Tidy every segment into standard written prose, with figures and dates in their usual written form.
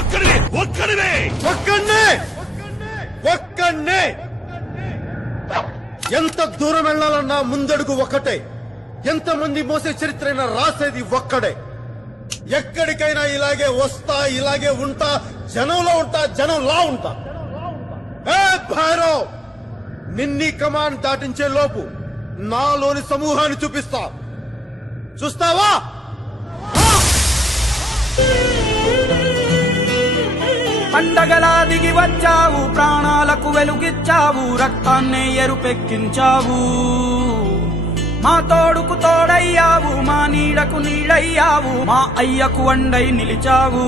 ఒక్కడే ఎంత దూరం వెళ్లాలన్నా ముందడుగు ఒక్కటే, ఎంతమంది మోసే చరిత్రైనా రాసేది ఒక్కడే. ఎక్కడికైనా ఇలాగే వస్తా, ఇలాగే ఉంటా, జనంలో ఉంటా, జనంలా ఉంటా. ఏ భైరవ్, నిన్ని కమాండ్ దాటించే లోపు నాలోని సమూహాన్ని చూపిస్తా. చూస్తావా? పండగలా దిగి వచ్చావు, ప్రాణాలకు వెలుగిచ్చావు, రక్తాన్నే ఎరుపెక్కించావు. మా తోడుకు తోడయ్యావు, మా నీడకు నీడయ్యావు, మా అయ్యకు వండై నిలిచావు.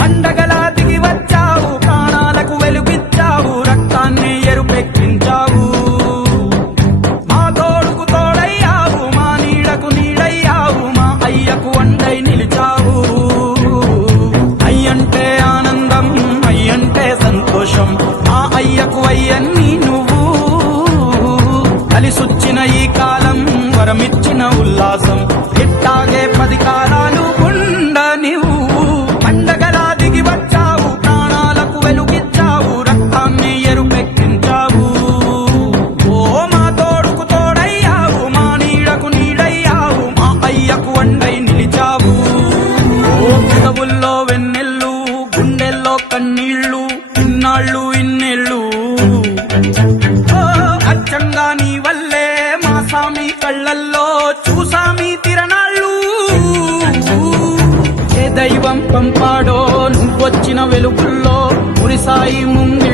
పండగలా దిగి వచ్చావు, ప్రాణాలకు వెలుగిచ్చావు, రక్తాన్నే ఎరుపెక్కించావు. మా తోడుకు తోడయ్యావు, మా నీడకు నీడయ్యావు, మా అయ్యకు వండై నిలిచావు. అయ్యంటే ఆనందం, అయ్యంటే సంతోషం, మా అయ్యకు అయ్యన్ని నువ్వు. కలిసొచ్చిన ఈ కాలం వరమిచ్చిన ఉల్లాసం, ఇట్టాగే 10 కాలాలు ఉండ నువ్వు. పండగలా దిగి వచ్చావు, ప్రాణాలకు వెలుగిచ్చావు, రక్తాన్ని ఎరుపెక్కించావు. ఓ మా తోడుకు తోడయ్యావు, మా నీడకు నీడయ్యావు, మా అయ్యకు వండై నిలిచావు. ఓ పెదవుల్లో వెన్నెల్లు, గుండెల్లో కన్నీళ్లు, ఇన్నాళ్ళు ఇన్నేళ్ళు. అచ్చంగా నీ వల్లే మా సామి కళ్ళల్లో చూసామి తిరణాళ్ళు. ఏ దైవం పంపాడో నువ్వొచ్చిన వెలుగుల్లో మురిసాయి ముంగిళ్ళు.